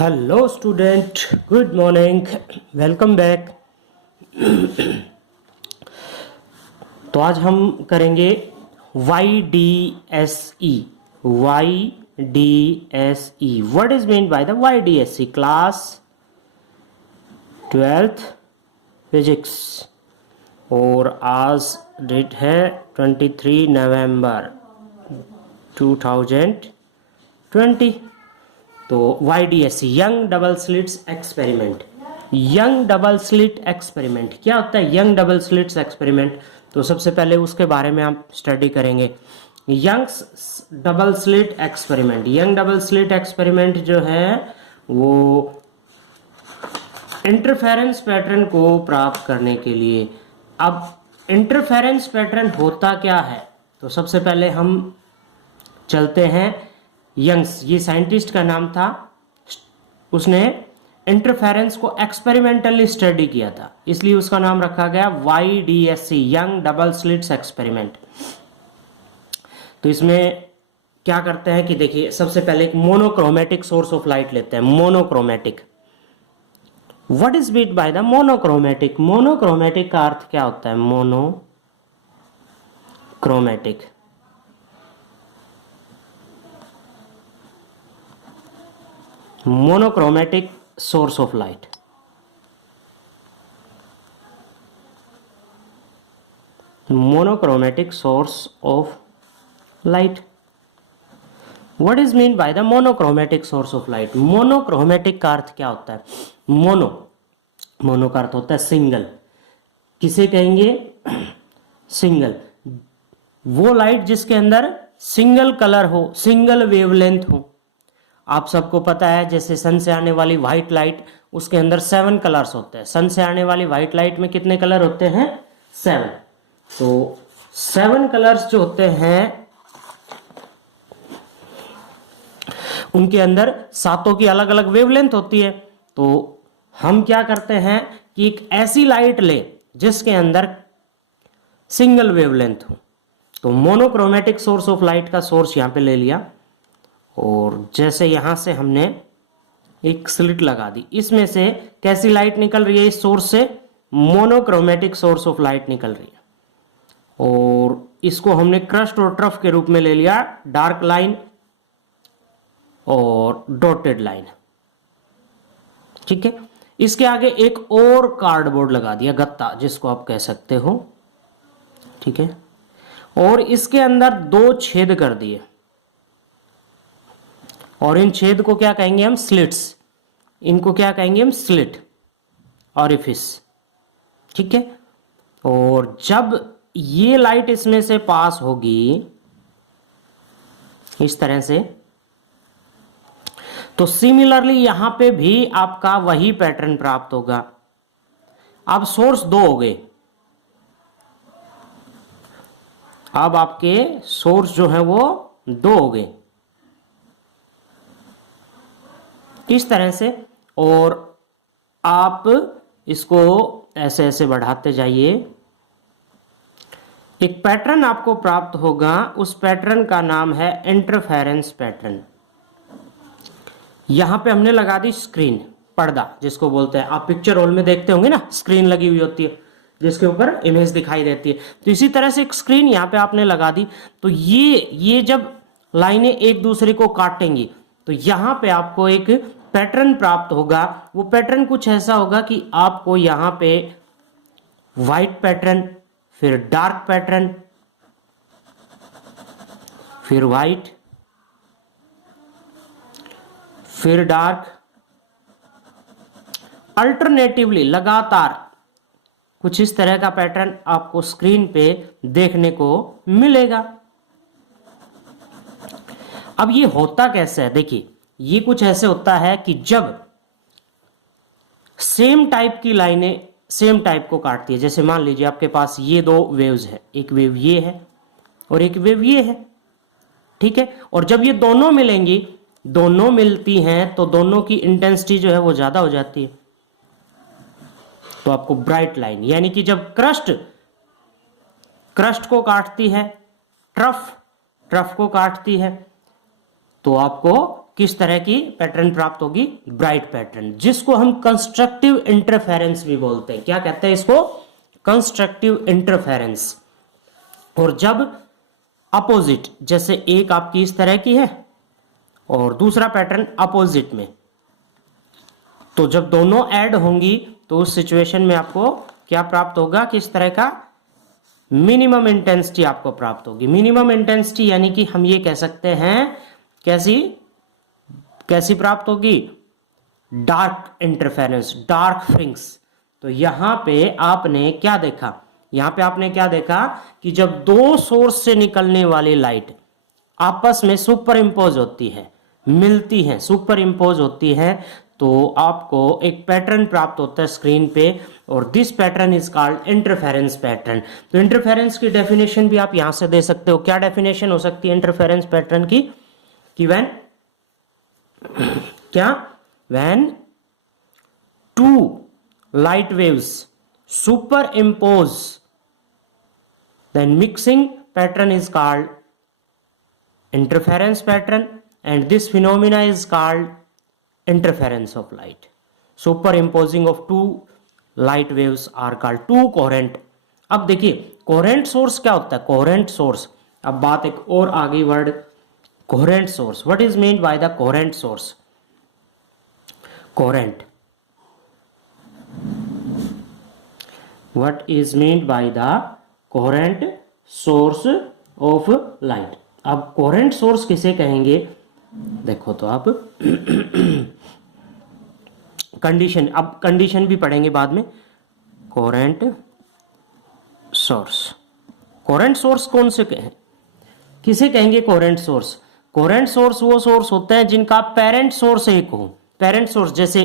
Hello student, good morning, welcome back. तो आज हम करेंगे YDSE। YDSE what is mean by the YDSE? Class 12th physics. और आज डेट है 23 नवंबर 2020। तो YDSE young double slits experiment. Young double slit experiment क्या होता है? यंग डबल स्लिट्स एक्सपेरिमेंट, तो सबसे पहले उसके बारे में आप स्टडी करेंगे। Young double slit experiment, young double slit experiment जो है वो इंटरफेरेंस पैटर्न को प्राप्त करने के लिए। अब इंटरफेरेंस पैटर्न होता क्या है? तो सबसे पहले हम चलते हैं यंग्स, ये साइंटिस्ट का नाम था, उसने इंटरफेरेंस को एक्सपेरिमेंटली स्टडी किया था, इसलिए उसका नाम रखा गया YDSE young double slits experiment. तो इसमें क्या करते हैं कि देखिए, सबसे पहले एक मोनोक्रोमेटिक सोर्स ऑफ लाइट लेते हैं। Monochromatic, what is mean by the monochromatic? Monochromatic का अर्थ क्या होता है? Monochromatic monochromatic source of light. Monochromatic source of light, what is mean by the monochromatic source of light? Monochromatic का अर्थ क्या होता है? मोनो का अर्थ होता है सिंगल। किसे कहेंगे? सिंगल। वो लाइट जिसके अंदर सिंगल कलर हो, सिंगल वेवलेंथ हो। आप सबको पता है, जैसे सन से आने वाली व्हाइट लाइट, उसके अंदर 7 कलर्स होते हैं। सन से आने वाली व्हाइट लाइट में कितने कलर होते हैं? 7। तो 7 कलर्स जो होते हैं उनके अंदर सातों की अलग अलग वेवलेंथ होती है। तो हम क्या करते हैं कि एक ऐसी लाइट ले जिसके अंदर सिंगल वेवलेंथ हो। तो मोनोक्रोमेटिक सोर्स ऑफ लाइट का सोर्स यहां पे ले लिया, और जैसे यहां से हमने एक स्लिट लगा दी, इसमें से कैसी लाइट निकल रही है? इस सोर्स से मोनोक्रोमेटिक सोर्स ऑफ लाइट निकल रही है। और इसको हमने क्रस्ट और ट्रफ के रूप में ले लिया, डार्क लाइन और डॉटेड लाइन। ठीक है, इसके आगे एक और कार्डबोर्ड लगा दिया, गत्ता जिसको आप कह सकते हो। ठीक है, और इसके अंदर 2 छेद कर दिए, और इन छेद को क्या कहेंगे हम? स्लिट्स। इनको क्या कहेंगे हम? Slit, orifice. ठीक है, और जब ये लाइट इसमें से पास होगी इस तरह से, तो सिमिलरली यहां पे भी आपका वही पैटर्न प्राप्त होगा। अब सोर्स 2 हो गए। अब आपके सोर्स जो है वो 2 हो गए इस तरह से, और आप इसको ऐसे ऐसे बढ़ाते जाइए। एक पैटर्न आपको प्राप्त होगा, उस पैटर्न का नाम है इंटरफेरेंस पैटर्न। यहां पे हमने लगा दी स्क्रीन, पर्दा जिसको बोलते हैं। आप पिक्चर हॉल में देखते होंगे ना, स्क्रीन लगी हुई होती है जिसके ऊपर इमेज दिखाई देती है। तो इसी तरह से एक स्क्रीन यहां पे आपने लगा दी। तो ये जब लाइनें एक दूसरे को काटेंगी तो यहां पे आपको एक पैटर्न प्राप्त होगा। वो पैटर्न कुछ ऐसा होगा कि आपको यहां पे व्हाइट पैटर्न, फिर डार्क पैटर्न, फिर व्हाइट, फिर डार्क, अल्टरनेटिवली लगातार कुछ इस तरह का पैटर्न आपको स्क्रीन पे देखने को मिलेगा। अब ये होता कैसे है? देखिए, ये कुछ ऐसे होता है कि जब सेम टाइप की लाइनें सेम टाइप को काटती है, जैसे मान लीजिए आपके पास ये 2 वेव्स है, एक वेव ये है और एक वेव ये है। ठीक है, और जब ये दोनों मिलेंगी, दोनों मिलती हैं, तो दोनों की इंटेंसिटी जो है वो ज्यादा हो जाती है। तो आपको ब्राइट लाइन, यानी कि जब क्रस्ट को काटती है, ट्रफ को काटती है, तो आपको किस तरह की पैटर्न प्राप्त होगी? ब्राइट पैटर्न, जिसको हम कंस्ट्रक्टिव इंटरफेरेंस भी बोलते हैं। क्या कहते हैं इसको? Constructive interference. और जब अपोजिट, जैसे एक आपकी इस तरह की है और दूसरा पैटर्न अपोजिट में, तो जब दोनों ऐड होंगी तो उस सिचुएशन में आपको क्या प्राप्त होगा? किस तरह का? मिनिमम इंटेंसिटी आपको प्राप्त होगी। मिनिमम इंटेंसिटी यानी कि हम ये कह सकते हैं कैसी प्राप्त होगी? Dark interference, dark fringes. तो यहां पे आपने क्या देखा? यहां पे आपने क्या देखा कि जब दो सोर्स से निकलने वाली लाइट आपस में सुपर इंपोज होती है, मिलती है, सुपर इंपोज होती है, तो आपको एक पैटर्न प्राप्त होता है स्क्रीन पे, और this pattern is called interference pattern. तो इंटरफेरेंस की डेफिनेशन भी आप यहां से दे सकते हो। क्या डेफिनेशन हो सकती है इंटरफेरेंस पैटर्न की? कि when two light waves superimpose, then mixing pattern is called interference pattern, and this phenomena is called interference of light. Superimposing of two light waves are called two coherent. अब देखिए coherent source क्या होता है? Coherent source, अब बात एक और आगे word, coherent source. What is mean by the coherent source? Coherent, what is mean by the coherent source of light? अब कोहेरेंट सोर्स किसे कहेंगे? देखो तो आप कंडीशन, अब कंडीशन भी पढ़ेंगे बाद में। कोहेरेंट सोर्स, कोहेरेंट सोर्स कौन से कहें, किसे कहेंगे कोहेरेंट सोर्स? कोहेरेंट सोर्स वो सोर्स होते हैं जिनका पेरेंट सोर्स एक हो। पेरेंट सोर्स, जैसे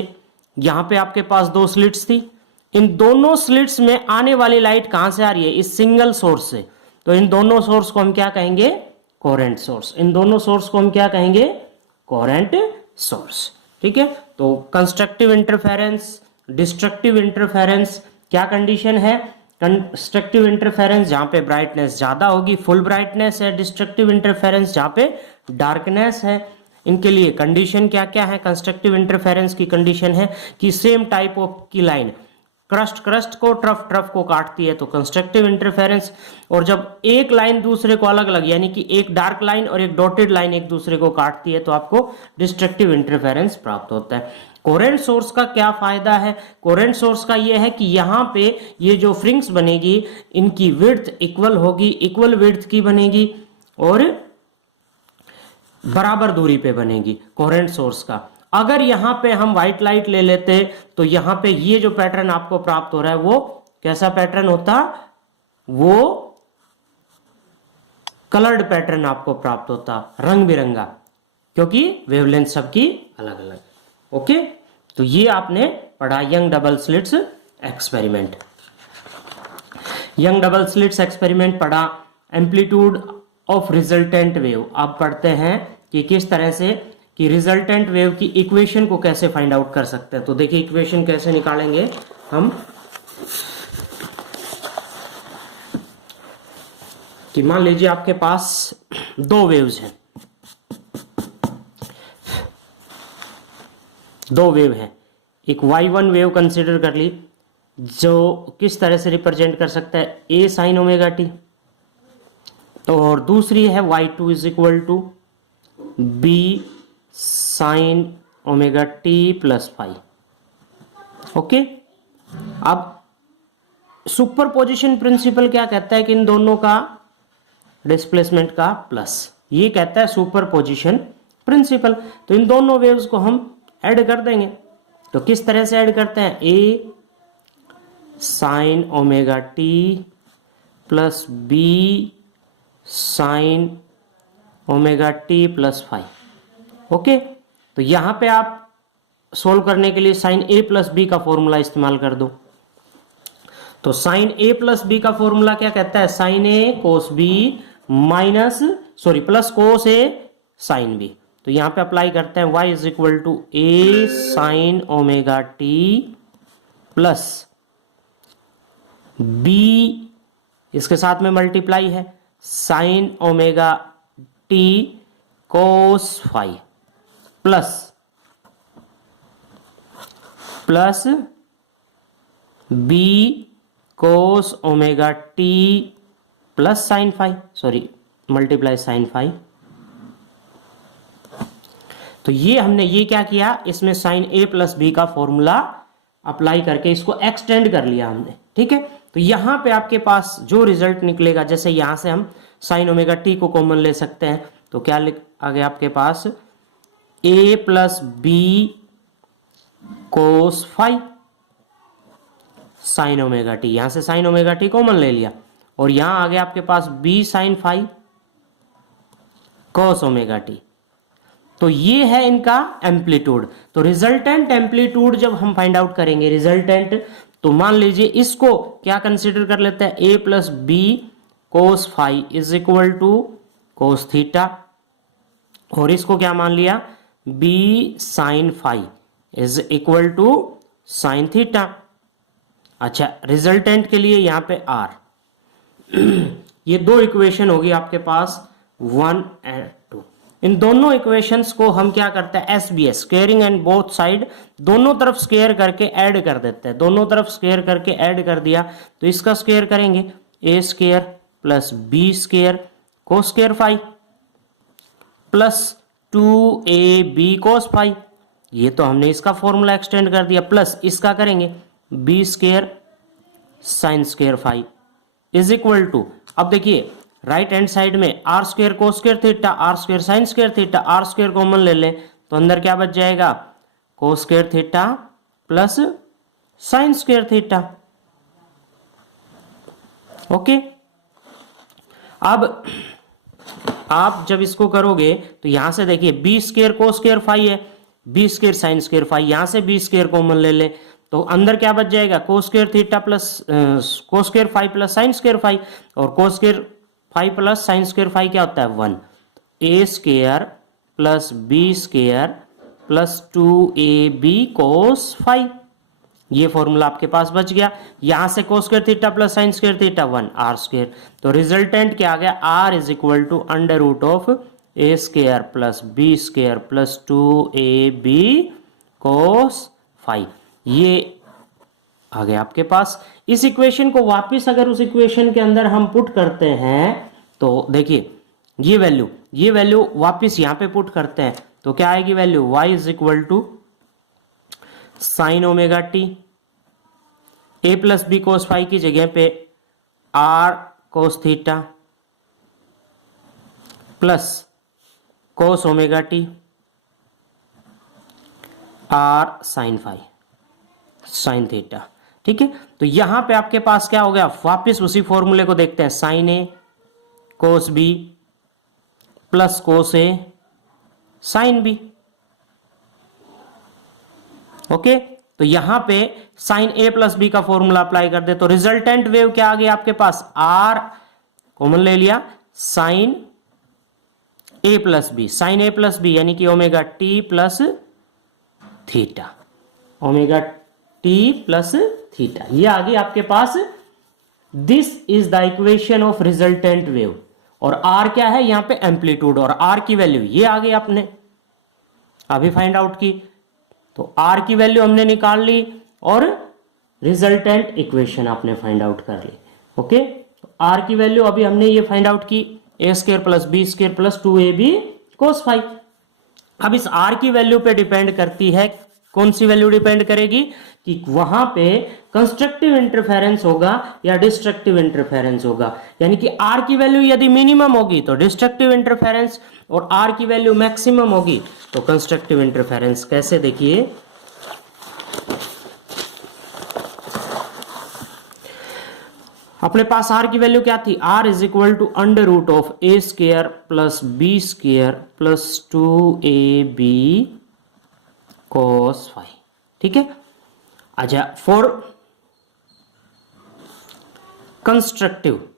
यहां पे आपके पास दो स्लिट्स थी, इन दोनों स्लिट्स में आने वाली लाइट कहां से आ रही है? इस सिंगल सोर्स से। तो इन दोनों सोर्स को हम क्या कहेंगे? Coherent source. इन दोनों सोर्स को हम क्या कहेंगे? Coherent source. ठीक है, तो कंस्ट्रक्टिव इंटरफेरेंस, डिस्ट्रक्टिव इंटरफेरेंस, क्या कंडीशन है? कंस्ट्रक्टिव इंटरफेरेंस जहां पे ब्राइटनेस ज्यादा होगी, फुल ब्राइटनेस है। डिस्ट्रक्टिव इंटरफेरेंस जहां पे डार्कनेस है। इनके लिए कंडीशन क्या क्या है? कंस्ट्रक्टिव इंटरफेरेंस की कंडीशन है कि सेम टाइप ऑफ की लाइन क्रस्ट को, ट्रफ को काटती है, तो कंस्ट्रक्टिव इंटरफेरेंस। और जब एक लाइन दूसरे को अलग अलग, यानी कि एक डार्क लाइन और एक डॉटेड लाइन एक दूसरे को काटती है, तो आपको डिस्ट्रक्टिव इंटरफेरेंस प्राप्त होता है। कोहेरेंट सोर्स का क्या फायदा है? कोहेरेंट सोर्स का यह है कि यहां पे ये जो फ्रिंग्स बनेगी, इनकी विड्थ इक्वल होगी, इक्वल विड्थ की बनेगी और बराबर दूरी पे बनेगी कोहेरेंट सोर्स का। अगर यहां पे हम व्हाइट लाइट ले लेते तो यहां पे ये जो पैटर्न आपको प्राप्त हो रहा है वो कैसा पैटर्न होता? वो कलर्ड पैटर्न आपको प्राप्त होता, रंग बिरंगा, क्योंकि वेवलेंथ सबकी अलग अलग। ओके, तो ये आपने पढ़ा young double slits experiment. Young double slits experiment पढ़ा। एम्पलीट्यूड ऑफ रिजल्टेंट वेव आप पढ़ते हैं कि किस तरह से कि रिजल्टेंट वेव की इक्वेशन को कैसे फाइंड आउट कर सकते हैं। तो देखिए इक्वेशन कैसे निकालेंगे हम, कि मान लीजिए आपके पास दो वेव्स हैं, दो वेव है। एक y1 वेव कंसीडर कर ली, जो किस तरह से रिप्रेजेंट कर सकता है? a sine omega t. तो और दूसरी है y2 is equal to b sine omega t plus five. Okay, अब सुपरपोजिशन प्रिंसिपल क्या कहता है? कि इन दोनों का डिस्प्लेसमेंट का प्लस, ये कहता है सुपरपोजिशन प्रिंसिपल। तो इन दोनों वेव्स को हम ऐड कर देंगे। तो किस तरह से ऐड करते हैं? a sine omega t plus b sine omega t plus five. Okay, तो यहां पे आप सोल्व करने के लिए साइन a प्लस बी का फॉर्मूला इस्तेमाल कर दो। तो साइन a प्लस बी का फॉर्मूला क्या कहता है? Sine a cos b minus plus cos a sine b। तो यहां पे अप्लाई करते हैं y is equal to a sine omega t plus b, इसके साथ में मल्टीप्लाई है, sine omega t cos five plus b cos omega t plus sine phi, sorry multiply sine phi. तो ये हमने ये क्या किया, इसमें साइन ए प्लस बी का फॉर्मूला अप्लाई करके इसको एक्सटेंड कर लिया हमने, ठीक है। तो यहां पे आपके पास जो रिजल्ट निकलेगा, जैसे यहां से हम साइन ओमेगा टी को कॉमन ले सकते हैं, तो क्या आ गया आपके पास a plus b cos phi sine omega t, यहां से साइन ओमेगा टी कॉमन ले लिया, और यहां आ गया आपके पास b sine phi cos omega t. तो ये है इनका एम्पलीट्यूड। तो रिजल्टेंट एम्पलीट्यूड जब हम फाइंड आउट करेंगे रिजल्टेंट, तो मान लीजिए इसको क्या कंसीडर कर लेते हैं, a plus b cos phi is equal to cos theta, और इसको क्या मान लिया, b sine phi is equal to sine theta. अच्छा, रिजल्टेंट के लिए यहां पे आर, ये दो इक्वेशन होगी आपके पास 1 एंड 2। इन दोनों इक्वेशंस को हम क्या करते हैं, SBS squaring and both side, दोनों तरफ स्क्वेयर करके ऐड कर देते हैं। दोनों तरफ स्क्वेयर करके ऐड कर दिया, तो इसका स्क्वेयर करेंगे a square plus b square cos square phi plus 2ab cos phi, ये तो हमने इसका फॉर्मूला एक्सटेंड कर दिया, प्लस इसका करेंगे b square sine square phi is equal to, अब देखिए राइट हैंड साइड में r square cos square theta, r square sine square theta, r square common ले लें तो अंदर क्या बच जाएगा, cos square theta plus sine square theta. Okay, अब आप जब इसको करोगे तो यहां से देखिए b square cos square phi है, b square sine square phi, यहां से बी स्क्वेयर कॉमन ले ले तो अंदर क्या बच जाएगा, cos square theta plus cos square phi plus sine square phi, और cos square phi plus sine square phi क्या होता है 1, a square plus b square plus 2ab cos phi, ये फॉर्मूला आपके पास बच गया। यहां से cos square theta plus sine square theta 1 r square, तो रिजल्टेंट क्या आ गया, r is equal to under root of a square plus b square plus 2ab cos phi, ये आ गया आपके पास। इस इक्वेशन को वापस अगर उस इक्वेशन के अंदर हम पुट करते हैं तो देखिए ये वैल्यू वापस यहां पे पुट करते हैं तो क्या आएगी value, y is equal to sine omega t, a plus b cos phi की जगह पे r cos theta plus cos omega t r sine phi sine theta, ठीक है। तो यहां पे आपके पास क्या हो गया, वापस उसी फॉर्मूले को देखते हैं, साइन ए कोस बी प्लस कोस ए साइन बी। ओके, तो यहां पे साइन ए प्लस बी का फॉर्मूला अप्लाई कर दे तो रिजल्टेंट वेव क्या आ गया आपके पास, आर कॉमन ले लिया, sine a plus b, sine a plus b यानी कि omega t plus theta, omega t plus theta, ये आ गई आपके पास। This is the equation of resultant wave, और आर क्या है यहां पे एम्पलीट्यूड, और आर की वैल्यू ये आ गई आपने अभी फाइंड आउट की, तो आर की वैल्यू हमने निकाल ली और रिजल्टेंट इक्वेशन आपने फाइंड आउट कर ली। ओके, तो आर की वैल्यू अभी हमने ये फाइंड आउट की, a square plus b square plus 2ab cos phi. अब इस आर की वैल्यू पे डिपेंड करती है, कौन सी वैल्यू डिपेंड करेगी कि वहां पे कंस्ट्रक्टिव इंटरफेरेंस होगा या डिस्ट्रक्टिव इंटरफेरेंस होगा, यानी कि आर की वैल्यू यदि मिनिमम होगी तो डिस्ट्रक्टिव इंटरफेरेंस, और आर की वैल्यू मैक्सिमम होगी तो कंस्ट्रक्टिव इंटरफेरेंस। कैसे, देखिए अपने पास आर की वैल्यू क्या थी, r is equal to under root of a square plus b square plus 2ab cos phi, ठीक है। अच्छा, फॉर कंस्ट्रक्टिव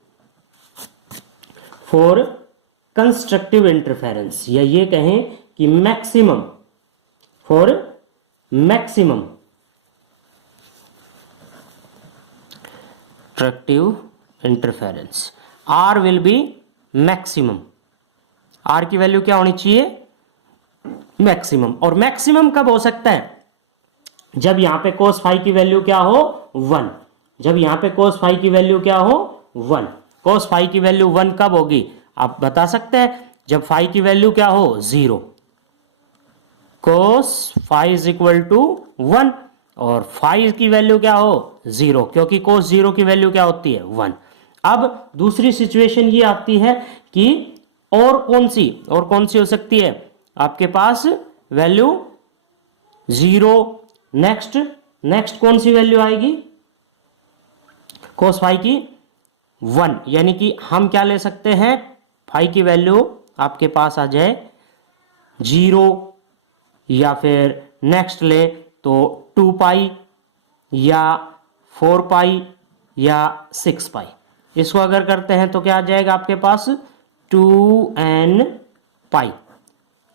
इंटरफेरेंस, या ये कहें कि maximum, for maximum constructive interference R will be maximum, R की वैल्यू क्या होनी चाहिए मैक्सिमम। और मैक्सिमम कब हो सकता है? जब यहां पे cos फाई की वैल्यू क्या हो 1, जब यहां पे cos फाई की वैल्यू क्या हो 1। cos फाई की वैल्यू 1 कब होगी आप बता सकते हैं? जब फाई की वैल्यू क्या हो 0। cos phi is equal to 1 और फाई की वैल्यू क्या हो 0, क्योंकि cos 0 की वैल्यू क्या होती है 1। अब दूसरी सिचुएशन ये आती है कि और कौन सी हो सकती है आपके पास वैल्यू 0। नेक्स्ट कौन सी वैल्यू आएगी cos फाई की 1, यानी कि हम क्या ले सकते हैं फाई की वैल्यू आपके पास आ जाए 0, या फिर नेक्स्ट ले तो 2 पाई या 4 पाई या 6 पाई। इसको अगर करते हैं तो क्या आ जाएगा आपके पास 2n पाई।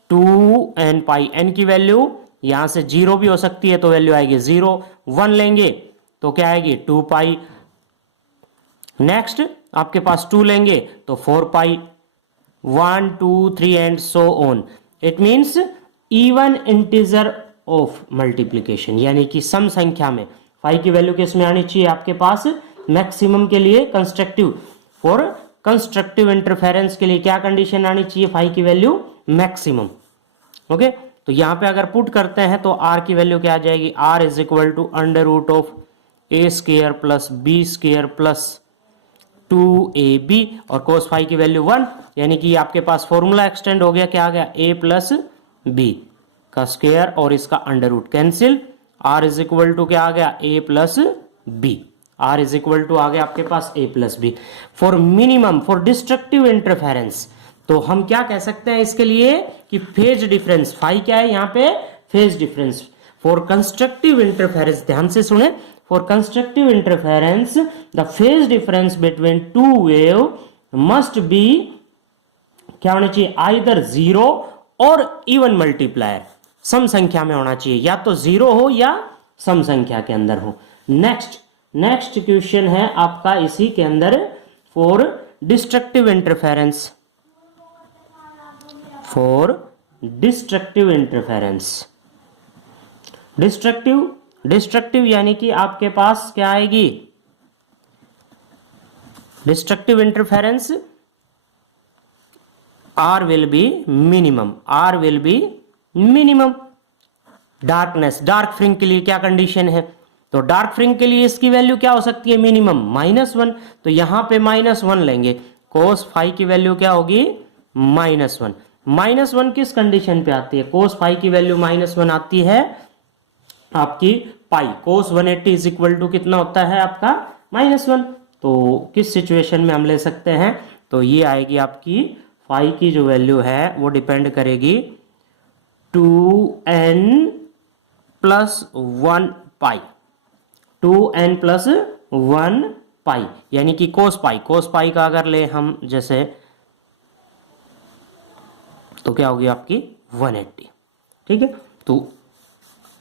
2n पाई, n की वैल्यू यहां से 0 भी हो सकती है तो वैल्यू आएगी 0। 1 लेंगे तो क्या आएगी 2 पाई। नेक्स्ट आपके पास 2 लेंगे तो 4 पाई, 1 2 3 and so on. It means even integer of multiplication, यानी कि सम संख्या में फाई की वैल्यू किस में आनी चाहिए आपके पास मैक्सिमम के लिए कंस्ट्रक्टिव। फॉर कंस्ट्रक्टिव इंटरफेरेंस के लिए क्या कंडीशन आनी चाहिए फाई की वैल्यू मैक्सिमम। ओके, तो यहां पे अगर पुट करते हैं तो आर की वैल्यू क्या आ जाएगी r is equal to under root of a square plus b square plus 2ab और cos फाई की वैल्यू 1, यानी कि आपके पास फॉर्मूला एक्सटेंड हो गया, क्या आ गया a प्लस b का स्क्वायर और इसका under root cancel. r is equal to क्या आ गया a plus b, r is equal to आ गया आपके पास a plus b। For minimum for destructive interference तो हम क्या कह सकते हैं इसके लिए कि फेज डिफरेंस, फाई क्या है यहाँ पे phase difference. For constructive interference, ध्यान से सुने, for constructive interference the phase difference between two wave must B क्या होना चाहिए आइदर 0 और इवन मल्टीप्लायर, सम संख्या में होना चाहिए, या तो 0 हो या सम संख्या के अंदर हो। नेक्स्ट क्वेश्चन है आपका इसी के अंदर for destructive interference, for destructive interference. Destructive यानी कि आपके पास क्या आएगी destructive interference R will be minimum। Darkness, dark fringe के लिए क्या कंडीशन है, तो डार्क फ्रिंज के लिए इसकी वैल्यू क्या हो सकती है मिनिमम -1, तो यहां पे -1 लेंगे। cos फाई की वैल्यू क्या होगी -1। -1 किस कंडीशन पे आती है, cos फाई की वैल्यू -1 आती है आपकी पाई। cos 180 इज इक्वल टू कितना होता है आपका -1। तो किस सिचुएशन में हम ले सकते हैं, तो ये आएगी आपकी फाई की जो वैल्यू है वो डिपेंड करेगी 2n प्लस 1 पाई, 2n प्लस 1 पाई, यानी कि cos पाई का अगर ले हम जैसे तो क्या होगी आपकी 180। ठीक है, तो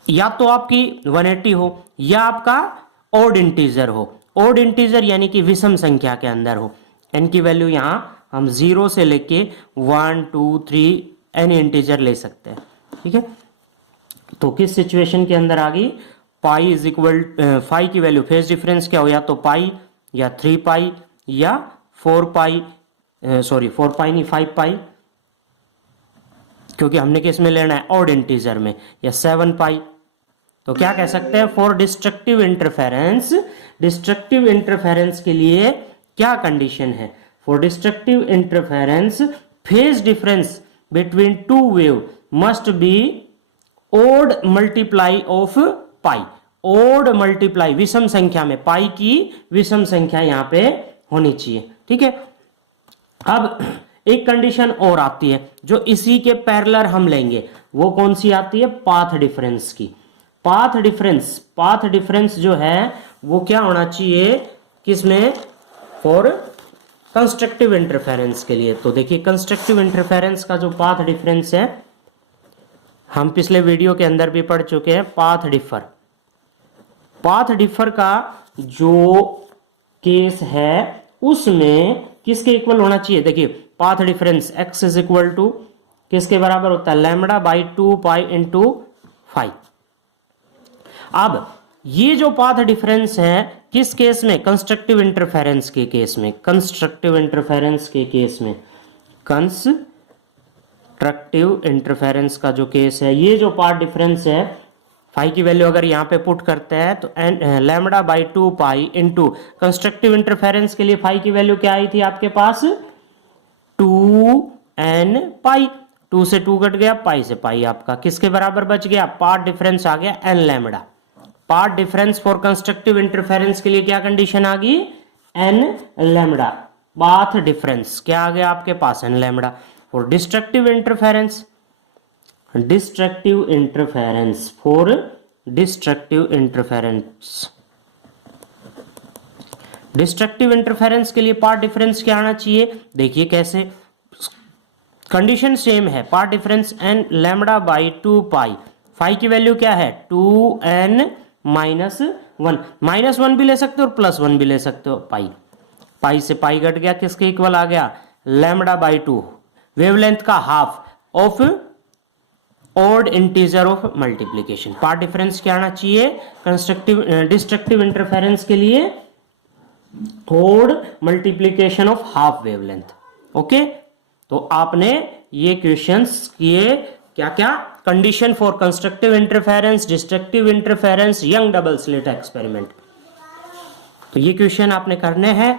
या तो आपकी 180 हो या आपका ऑड इंटीजर हो। ऑड इंटीजर यानी कि विषम संख्या के अंदर हो। n की वैल्यू यहां हम 0 से लेके 1 2 3 n इंटीजर ले सकते हैं। ठीक है, तो किस सिचुएशन के अंदर आ गई पाई इज इक्वल फाई की वैल्यू फेज डिफरेंस क्या हो, या तो पाई या 3 पाई या 4 पाई, सॉरी 4 पाई नहीं 5 पाई, क्योंकि हमने किस में लेना है ऑड इंटीजर में, या 7 पाई। तो क्या कह सकते हैं फॉर डिस्ट्रक्टिव इंटरफेरेंस के लिए क्या कंडीशन है, for destructive interference phase difference between two wave must be odd multiply of pi. Odd multiply विषम संख्या में, पाई की विषम संख्या यहां पे होनी चाहिए। ठीक है, अब एक कंडीशन और आती है जो इसी के पैरेलल हम लेंगे, वो कौन सी आती है पाथ डिफरेंस की। पाथ डिफरेंस जो है वो क्या होना चाहिए किसमें, फॉर कंस्ट्रक्टिव इंटरफेरेंस के लिए। तो देखिए कंस्ट्रक्टिव इंटरफेरेंस का जो पाथ डिफरेंस है हम पिछले वीडियो के अंदर भी पढ़ चुके हैं। पाथ डिफर का जो केस है उसमें किसके इक्वल होना चाहिए, देखिए path difference x is equal to किसके बराबर होता है, लैम्बडा बाई 2 पाई इंटू 5। अब ये जो पाथ डिफरेंस है किस केस में, कंस्ट्रक्टिव इंटरफेरेंस के केस में, कंस्ट्रक्टिव इंटरफेरेंस के केस में, कंस्ट्रक्टिव इंटरफेरेंस का जो केस है, ये जो पाथ डिफरेंस है फाई की वैल्यू अगर यहाँ पे पुट करते हैं तो lambda by 2 pi into constructive interference के लिए फाई की वैल्यू क्या आई थी आपके पास, 2n पाई, 2 से 2 कट गया, पाई से पाई आपका किसके बराबर बच गया, पाथ डिफरेंस आ गया n lambda. Path difference for constructive interference के लिए क्या कंडीशन आ गई, n लैम्बडा। पाथ डिफरेंस क्या आ गया आपके पास, n lambda. For destructive interference, destructive interference, for destructive interference, destructive interference के लिए पाथ डिफरेंस क्या आना चाहिए, देखिए कैसे, कंडीशन सेम है, path difference n lambda by 2 pi, phi की वैल्यू क्या है 2n माइनस 1, माइनस 1 भी ले सकते हो और प्लस 1 भी ले सकते हो, पाई, पाई से पाई कट गया, किसके इक्वल आ गया, लैम्बडा बाई 2, वेवलेंथ का half of odd integer of multiplication. Path difference क्या आना चाहिए कंस्ट्रक्टिव डिस्ट्रक्टिव इंटरफेरेंस के लिए, odd multiplication of half wavelength. Okay, तो आपने ये क्वेश्चंस किए क्या क्या, condition for constructive interference, destructive interference, young double slit experiment. तो ये क्वेश्चन आपने करने हैं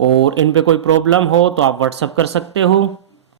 और इन पे कोई प्रॉब्लम हो तो आप व्हाट्सएप कर सकते हो।